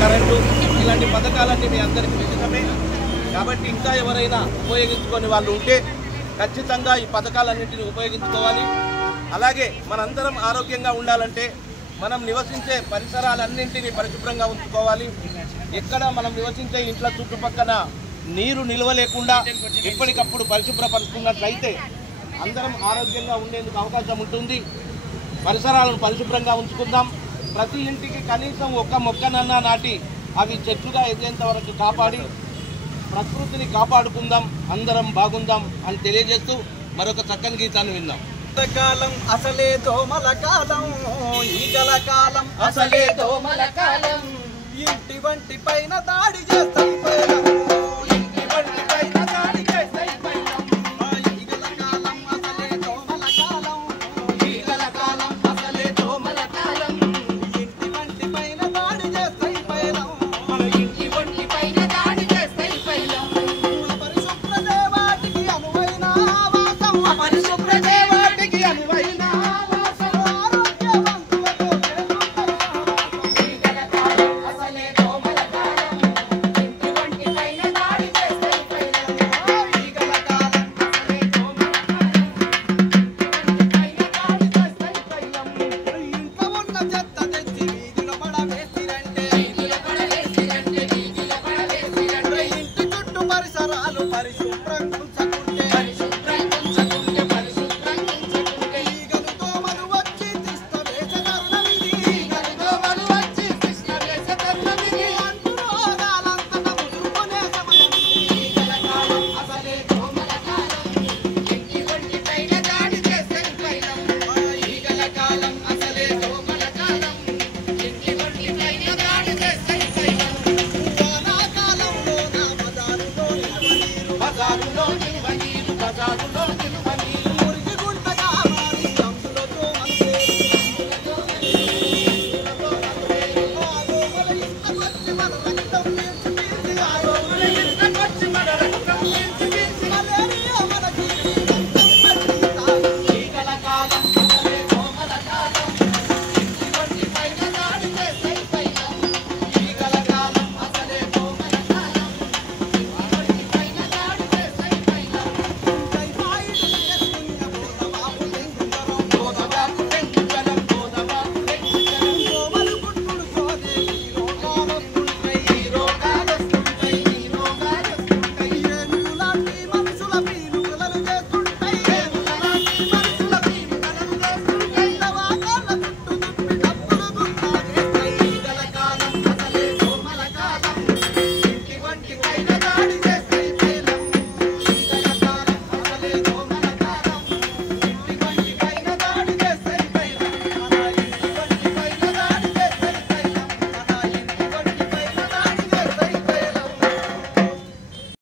Current ఇలాంటి పథకాలన్నీ మీ అందరికీ విదితమే. కాబట్టి ఇంకా ఎవరైనా ఉపయోగించుకొని వాళ్ళు ఉంటే ఖచ్చితంగా ఈ పథకాలన్నింటినీ ఉపయోగించుకోవాలి. అలాగే మనందరం ఆరోగ్యంగా ఉండాలంటే మనం నివసించే పరిసరాలన్నింటినీ పరిశుభ్రంగా ఉంచుకోవాలి. ఎక్కడ మనం నివసించే ఇంట్లో చుట్టుపక్కల నీరు నిల్వ లేకుండా ఎప్పటికప్పుడు పరిశుభ్రపరుచుకున్నట్లయితే అందరం ఆరోగ్యంగా ఉండేందుకు అవకాశం ఉంటుంది. పరిసరాలను పరిశుభ్రంగా ఉంచుకుందాం. ప్రతి ఇంటికి కనీసం ఒక్క మొక్కనన్నా నాటి అవి చెట్లుగా ఎదిగేంత వరకు కాపాడి ప్రకృతిని కాపాడుకుందాం, అందరం బాగుందాం అని తెలియజేస్తూ మరొక చక్కని గీతాన్ని విందాం. కాలం అసలే దోమల కాలం, ఈగల కాలం అసలే దోమల కాలం, ఇంటి వంటి పైన దాడి చేస్తా